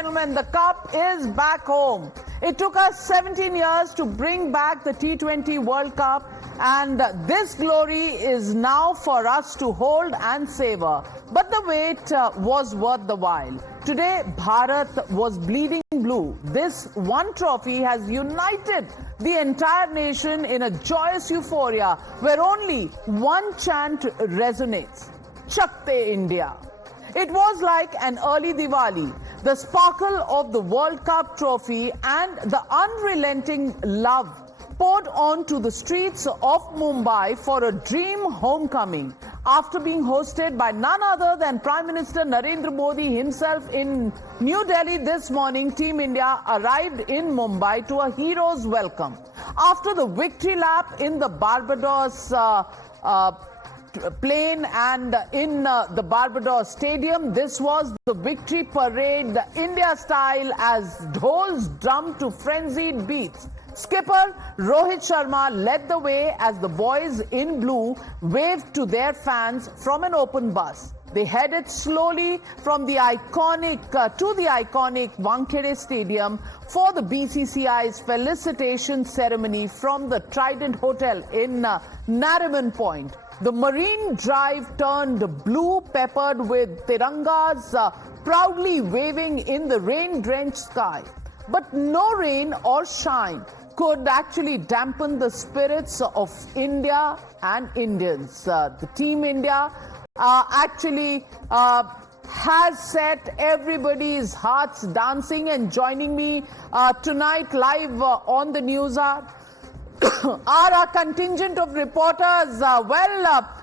gentlemen, the cup is back home. It took us 17 years to bring back the T20 World Cup, and this glory is now for us to hold and savor. But the wait was worth the while. Today, Bharat was bleeding blue. This one trophy has united the entire nation in a joyous euphoria where only one chant resonates: Chakte India. It was like an early Diwali. The sparkle of the World Cup trophy and the unrelenting love poured onto the streets of Mumbai for a dream homecoming. After being hosted by none other than Prime Minister Narendra Modi himself in New Delhi this morning, Team India arrived in Mumbai to a hero's welcome. After the victory lap in the Barbados plane and in the Barbados Stadium, this was the victory parade, India style, as dhols drummed to frenzied beats. Skipper Rohit Sharma led the way as the boys in blue waved to their fans from an open bus. They headed slowly from the iconic to the iconic Wankhede Stadium for the BCCI's felicitation ceremony from the Trident Hotel in Nariman Point. The Marine Drive turned blue, peppered with tirangas proudly waving in the rain-drenched sky. But no rain or shine could actually dampen the spirits of India and Indians. The Team India actually has set everybody's hearts dancing, and joining me tonight live on the Newshour are a contingent of reporters.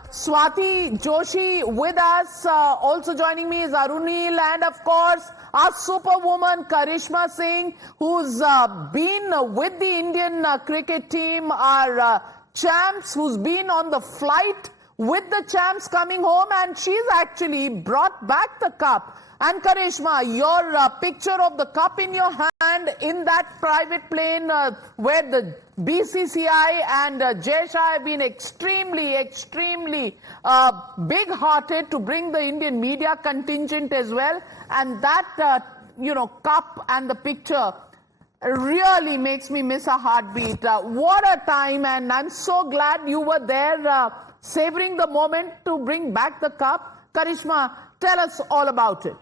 Swati Joshi with us. Also joining me is Arunil, and of course our superwoman Karishma Singh, who's been with the Indian cricket team, our champs, who's been on the flight with the champs coming home, and she's actually brought back the cup. And Karishma, your picture of the cup in your hand in that private plane where the BCCI and Jay Shah have been extremely big-hearted to bring the Indian media contingent as well. And that, cup and the picture really makes me miss a heartbeat. What a time, and I'm so glad you were there savoring the moment to bring back the cup. Karishma, tell us all about it.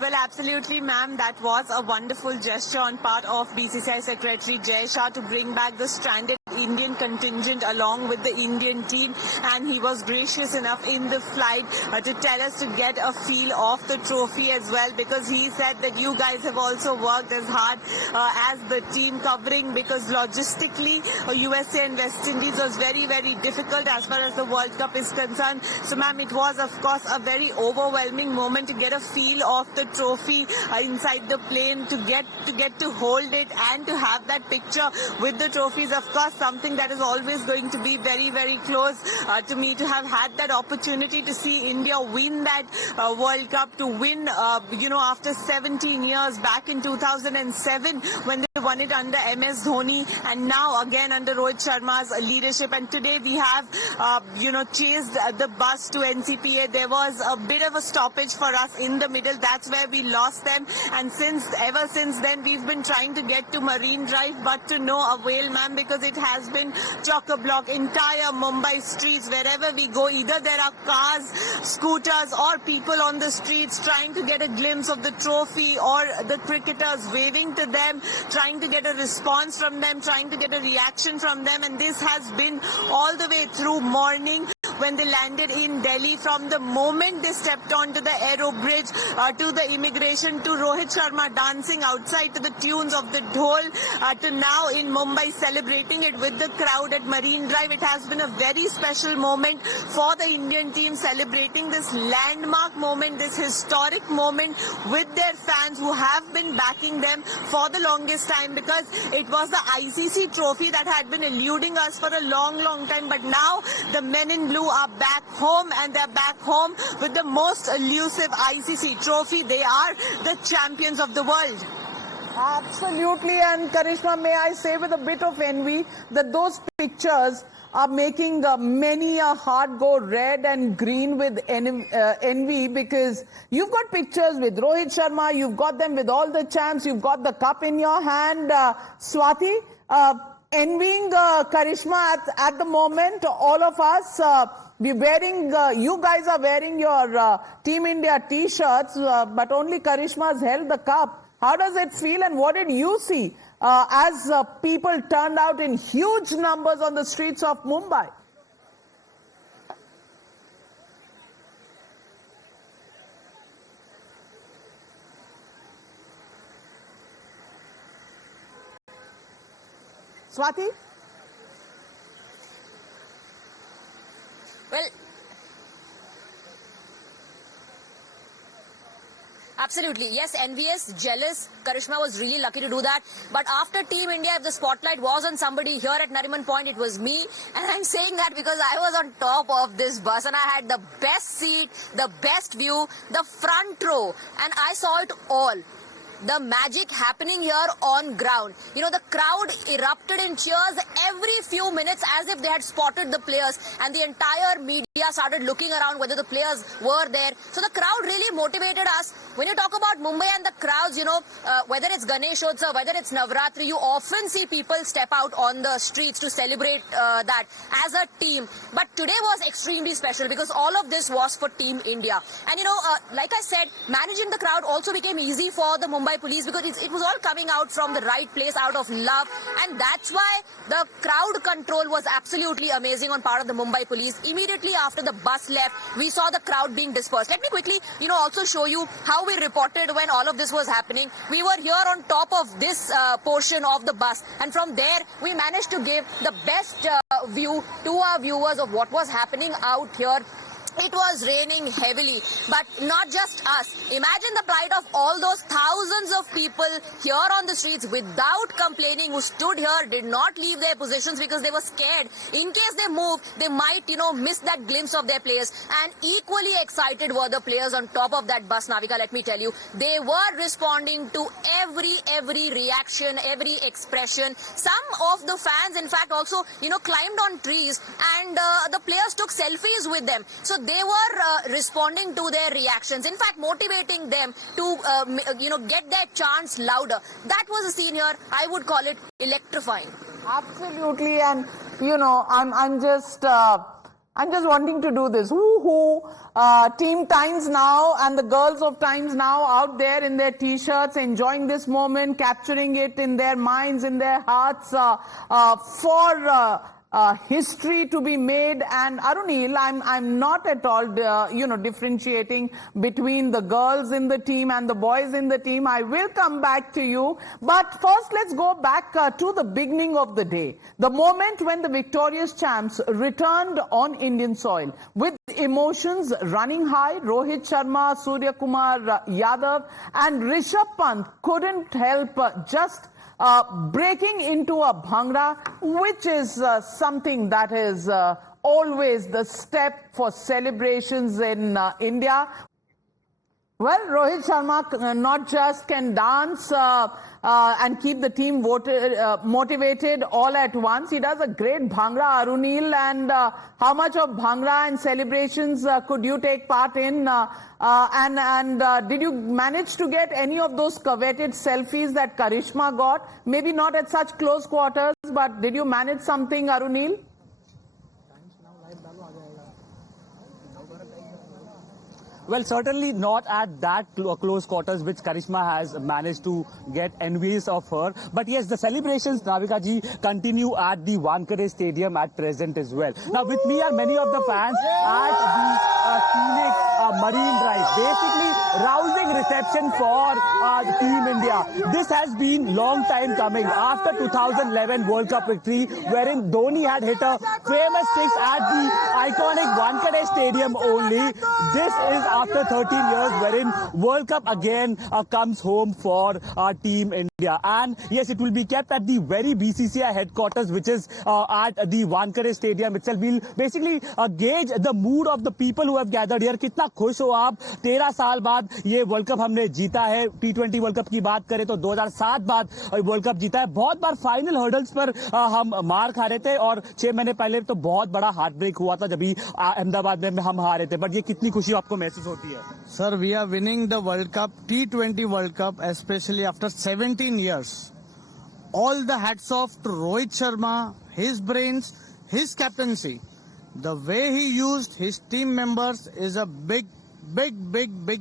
Well, absolutely, ma'am. That was a wonderful gesture on part of BCCI Secretary Jay Shah to bring back the stranded Indian contingent along with the Indian team, and he was gracious enough in the flight to tell us to get a feel of the trophy as well, because he said that you guys have also worked as hard as the team covering, because logistically USA and West Indies was very difficult as far as the World Cup is concerned. So ma'am, it was of course a very overwhelming moment to get a feel of the trophy inside the plane, to get to hold it and to have that picture with the trophies. Of course, something that is always going to be very close to me, to have had that opportunity to see India win that World Cup, to win after 17 years back in 2007 when they won it under MS Dhoni, and now again under Rohit Sharma's leadership. And today we have chased the bus to NCPA. There was a bit of a stoppage for us in the middle. That's where we lost them, and ever since then we've been trying to get to Marine Drive, but to no avail, ma'am, because it has been chock-a-block. Entire Mumbai streets, wherever we go, either there are cars, scooters, or people on the streets trying to get a glimpse of the trophy, or the cricketers waving to them, trying to get a response from them, trying to get a reaction from them. And this has been all the way through morning when they landed in Delhi. From the moment they stepped onto the Aero Bridge to the immigration, to Rohit Sharma dancing outside to the tunes of the dhol, to now in Mumbai celebrating it with the crowd at Marine Drive. It has been a very special moment for the Indian team, celebrating this landmark moment, this historic moment with their fans who have been backing them for the longest time, because it was the ICC trophy that had been eluding us for a long time. But now the men in blue are back home, and they're back home with the most elusive ICC trophy. They are the champions of the world. Absolutely. And Karishma, may I say with a bit of envy that those pictures are making many a heart go red and green with envy, because you've got pictures with Rohit Sharma, you've got them with all the champs, you've got the cup in your hand. Swati, envying Karishma at the moment, all of us. You guys are wearing your Team India t-shirts, but only Karishma's held the cup. How does it feel, and what did you see as people turned out in huge numbers on the streets of Mumbai? Swati? Well, absolutely. Yes, envious, jealous. Karishma was really lucky to do that. But after Team India, if the spotlight was on somebody here at Nariman Point, it was me. And I'm saying that because I was on top of this bus and I had the best seat, the best view, the front row. And I saw it all. The magic happening here on ground. You know, the crowd erupted in cheers every few minutes as if they had spotted the players, and the entire media started looking around whether the players were there. So the crowd really motivated us. When you talk about Mumbai and the crowds, you know, whether it's Ganeshotsav, whether it's Navratri, you often see people step out on the streets to celebrate that as a team. But today was extremely special because all of this was for Team India. And you know, like I said, managing the crowd also became easy for the Mumbai police because it was all coming out from the right place, out of love, and that's why the crowd control was absolutely amazing on part of the Mumbai police. Immediately after the bus left, we saw the crowd being dispersed. Let me quickly, you know, also show you how we reported when all of this was happening. We were here on top of this portion of the bus, and from there we managed to give the best view to our viewers of what was happening out here. It was raining heavily, but not just us. Imagine the plight of all those thousands of people here on the streets without complaining, who stood here, did not leave their positions because they were scared. In case they moved, they might, you know, miss that glimpse of their players. And equally excited were the players on top of that bus, Navika, let me tell you. They were responding to every reaction, every expression. Some of the fans, in fact, also, you know, climbed on trees, and the players took selfies with them. So they were responding to their reactions, in fact motivating them to you know, get their chants louder. That was a scene here. I would call it electrifying. Absolutely. And you know, I'm just wanting to do this. Woohoo! Team Times Now and the girls of Times Now out there in their t-shirts, enjoying this moment, capturing it in their minds, in their hearts, for history to be made. And Arunil, I'm not at all, you know, differentiating between the girls in the team and the boys in the team. I will come back to you. But first, let's go back to the beginning of the day. The moment when the victorious champs returned on Indian soil. With emotions running high, Rohit Sharma, Surya Kumar Yadav and Rishabh Pant couldn't help just breaking into a bhangra, which is something that is always the step for celebrations in India. Well, Rohit Sharma not just can dance and keep the team motivated all at once. He does a great bhangra, Arunil. And how much of bhangra and celebrations could you take part in? And did you manage to get any of those coveted selfies that Karishma got? Maybe not at such close quarters, but did you manage something, Arunil? Well, certainly not at that close quarters which Karishma has managed to get envious of her. But yes, the celebrations, Navika ji, continue at the Wankhede Stadium at present as well. Now, with me are many of the fans at the scenic Marine Drive. Basically, rousing reception for Team India. This has been long time coming. After 2011 World Cup victory, wherein Dhoni had hit a famous six at the iconic Wankhede Stadium only. This is after 13 years, wherein World Cup again comes home for our Team India. India. And yes, it will be kept at the very BCCI headquarters, which is at the Wankhede Stadium itself. We'll basically gauge the mood of the people who have gathered here. कितना खुश हो आप? 13 साल बाद ये world cup हमने जीता है. T20 वर्ल्ड कप की बात करें तो 2007 बाद वर्ल्ड कप जीता है. बहुत बार फाइनल हर्डल्स पर हम मार खा रहे थे और 6 महीने पहले तो बहुत बड़ा हार्ट ब्रेक हुआ था जब अहमदाबाद में हम हारे थे. बट ये कितनी खुशी आपको महसूस होती है? Sir, we are winning the World Cup, T20 World Cup, especially after 17 years. All the hats off to Rohit Sharma, his brains, his captaincy. The way he used his team members is a big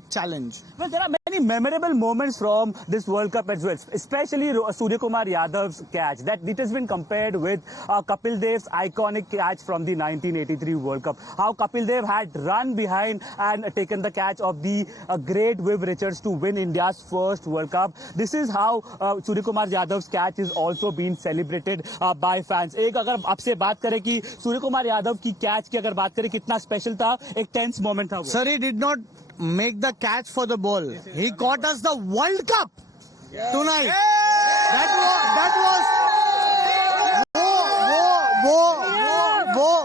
challenge. Well, there are many memorable moments from this World Cup as well, especially Surya Kumar Yadav's catch. That it has been compared with Kapil Dev's iconic catch from the 1983 World Cup. How Kapil Dev had run behind and taken the catch of the great Viv Richards to win India's first World Cup. This is how Surya Kumar Yadav's catch is also being celebrated by fans. एक अगर आपसे बात करें कि सूर्य कुमार यादव की catch की अगर बात करें कितना स्पेशल था, एक टेंस मोमेंट था वो. Sir, he did not make the catch for the ball. He got us the World Cup tonight.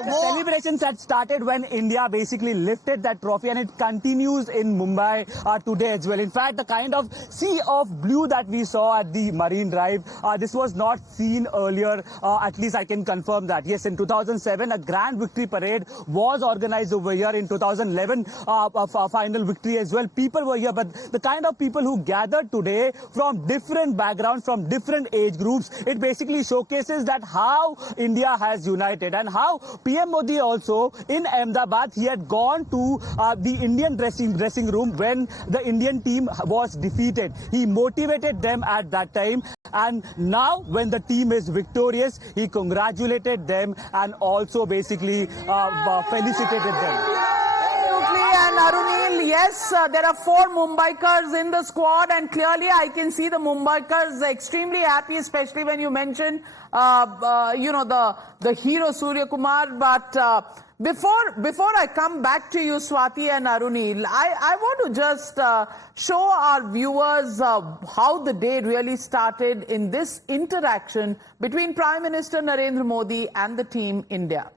The celebrations had started when India basically lifted that trophy, and it continues in Mumbai today as well. In fact, the kind of sea of blue that we saw at the Marine Drive, this was not seen earlier. At least I can confirm that. Yes, in 2007, a grand victory parade was organized over here. In 2011, a final victory as well. People were here, but the kind of people who gathered today from different backgrounds, from different age groups, it basically showcases that how India has united and how PM Modi also in Ahmedabad, he had gone to the Indian dressing room when the Indian team was defeated. He motivated them at that time, and now when the team is victorious, he congratulated them and also basically felicitated them. And Arunil, yes, there are 4 Mumbaikars in the squad, and clearly I can see the Mumbaikars extremely happy, especially when you mention, the hero Surya Kumar. But before I come back to you, Swati and Arunil, I want to just show our viewers how the day really started in this interaction between Prime Minister Narendra Modi and the Team India.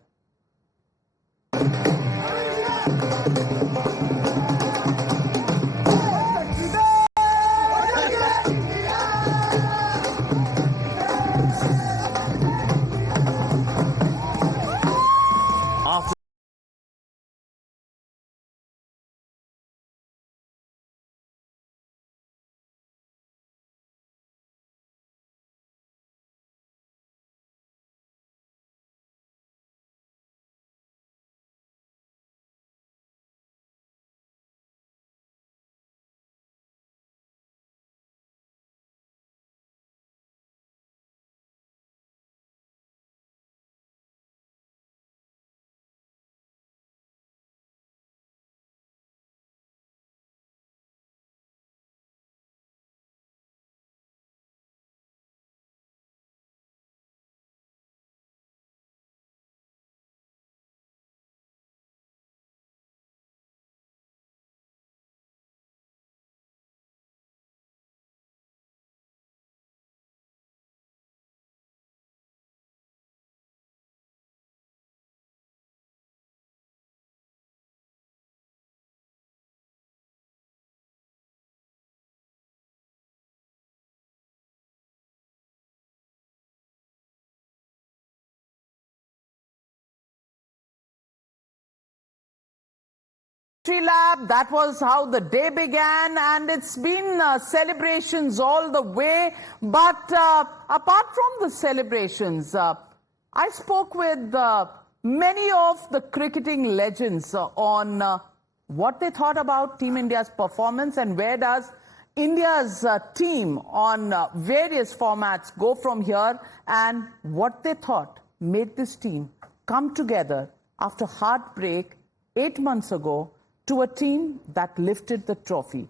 Lab, that was how the day began, and it's been celebrations all the way. But apart from the celebrations, I spoke with many of the cricketing legends on what they thought about Team India's performance and where does India's team on various formats go from here, and what they thought made this team come together after heartbreak 8 months ago to a team that lifted the trophy.